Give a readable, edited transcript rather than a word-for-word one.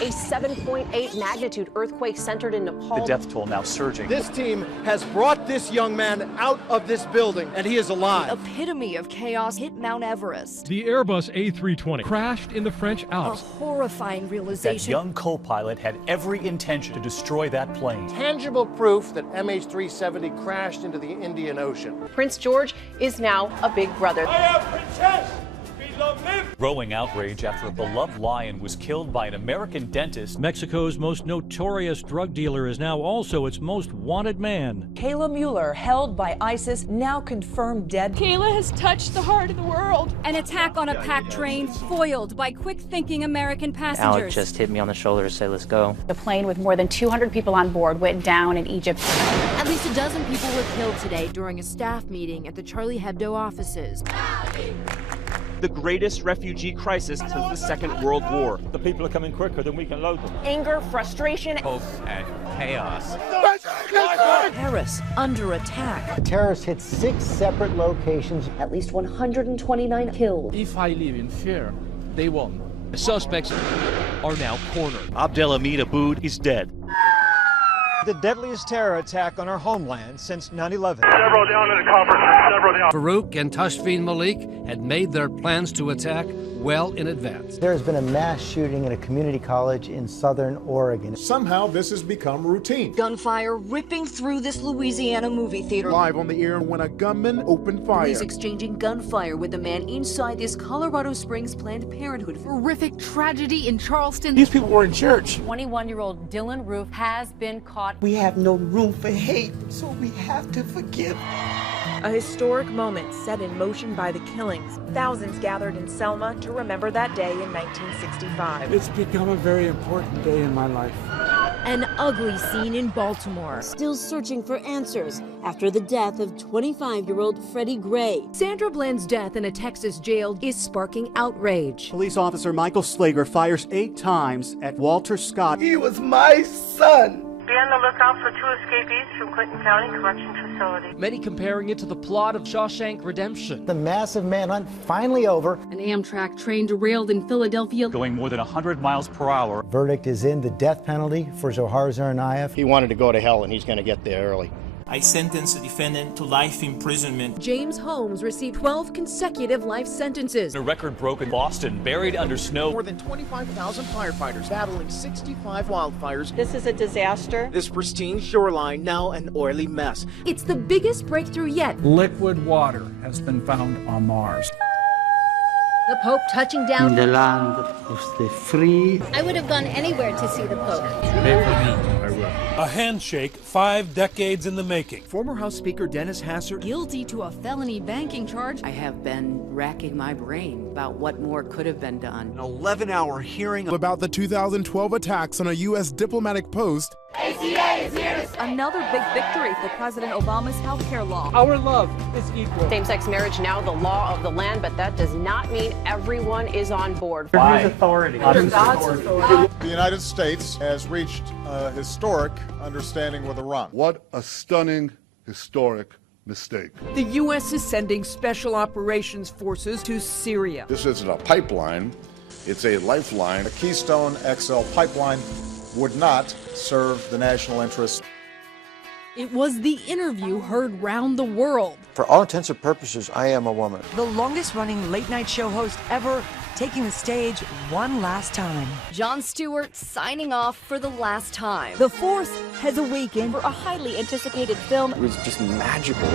A 7.8 magnitude earthquake centered in Nepal. The death toll now surging. This team has brought this young man out of this building, and he is alive. The epitome of chaos hit Mount Everest. The Airbus A320 crashed in the French Alps. A horrifying realization. That young co-pilot had every intention to destroy that plane. Tangible proof that MH370 crashed into the Indian Ocean. Prince George is now a big brother. I am Princess! We love live! Growing outrage after a beloved lion was killed by an American dentist. Mexico's most notorious drug dealer is now also its most wanted man. Kayla Mueller, held by ISIS, now confirmed dead. Kayla has touched the heart of the world. An attack on a packed train foiled by quick-thinking American passengers. Alec just hit me on the shoulder to say, let's go. The plane with more than 200 people on board went down in Egypt. At least a dozen people were killed today during a staff meeting at the Charlie Hebdo offices. The greatest refugee crisis since the Second World War. The people are coming quicker than we can load them. Anger, frustration, hope, and chaos. Paris under attack. Terrorists hit 6 separate locations. At least 129 killed. If I live in fear, they won. The suspects are now cornered. Abdelhamid Aboud is dead. The deadliest terror attack on our homeland since 9/11. Several down in the conference, several down. Farouk and Tashfeen Malik had made their plans to attack well in advance. There has been a mass shooting at a community college in southern Oregon. Somehow this has become routine. Gunfire ripping through this Louisiana movie theater. Live on the air when a gunman opened fire. Police exchanging gunfire with the man inside this Colorado Springs Planned Parenthood. Horrific tragedy in Charleston. These people were in church. 21-year-old Dylan Roof has been caught. We have no room for hate, so we have to forgive. A historic moment set in motion by the killings. Thousands gathered in Selma to remember that day in 1965. It's become a very important day in my life. An ugly scene in Baltimore. Still searching for answers after the death of 25-year-old Freddie Gray. Sandra Bland's death in a Texas jail is sparking outrage. Police officer Michael Slager fires 8 times at Walter Scott. He was my son. Be on the lookout for 2 escapees from Clinton County Corrections Facility. Many comparing it to the plot of Shawshank Redemption. The massive manhunt finally over. An Amtrak train derailed in Philadelphia. Going more than 100 miles per hour. Verdict is in, the death penalty for Zohar Tsarnaev. He wanted to go to hell, and he's going to get there early. I sentenced the defendant to life imprisonment. James Holmes received 12 consecutive life sentences. A record broken Boston, buried under snow. More than 25,000 firefighters battling 65 wildfires. This is a disaster. This pristine shoreline now an oily mess. It's the biggest breakthrough yet. Liquid water has been found on Mars. The Pope touching down in the land of the free. I would have gone anywhere to see the Pope. Pray for me. I will. A handshake 5 decades in the making. Former House Speaker Dennis Hastert Guilty to a felony banking charge. I have been racking my brain about what more could have been done. An 11-hour hearing about the 2012 attacks on a U.S. diplomatic post. ACA is here to Another big victory for President Obama's healthcare law. Our love is equal. Same-sex marriage now the law of the land, but that does not mean everyone is on board. Why? Authority. Under God's authority. The United States has reached a historic understanding with Iran. What a stunning, historic mistake. The U.S. is sending special operations forces to Syria. This isn't a pipeline, it's a lifeline. The Keystone XL pipeline would not serve the national interest. It was the interview heard round the world. For all intents and purposes, I am a woman. The longest-running late-night show host ever, taking the stage one last time. Jon Stewart signing off for the last time. The Force has awakened For a highly anticipated film. It was just magical.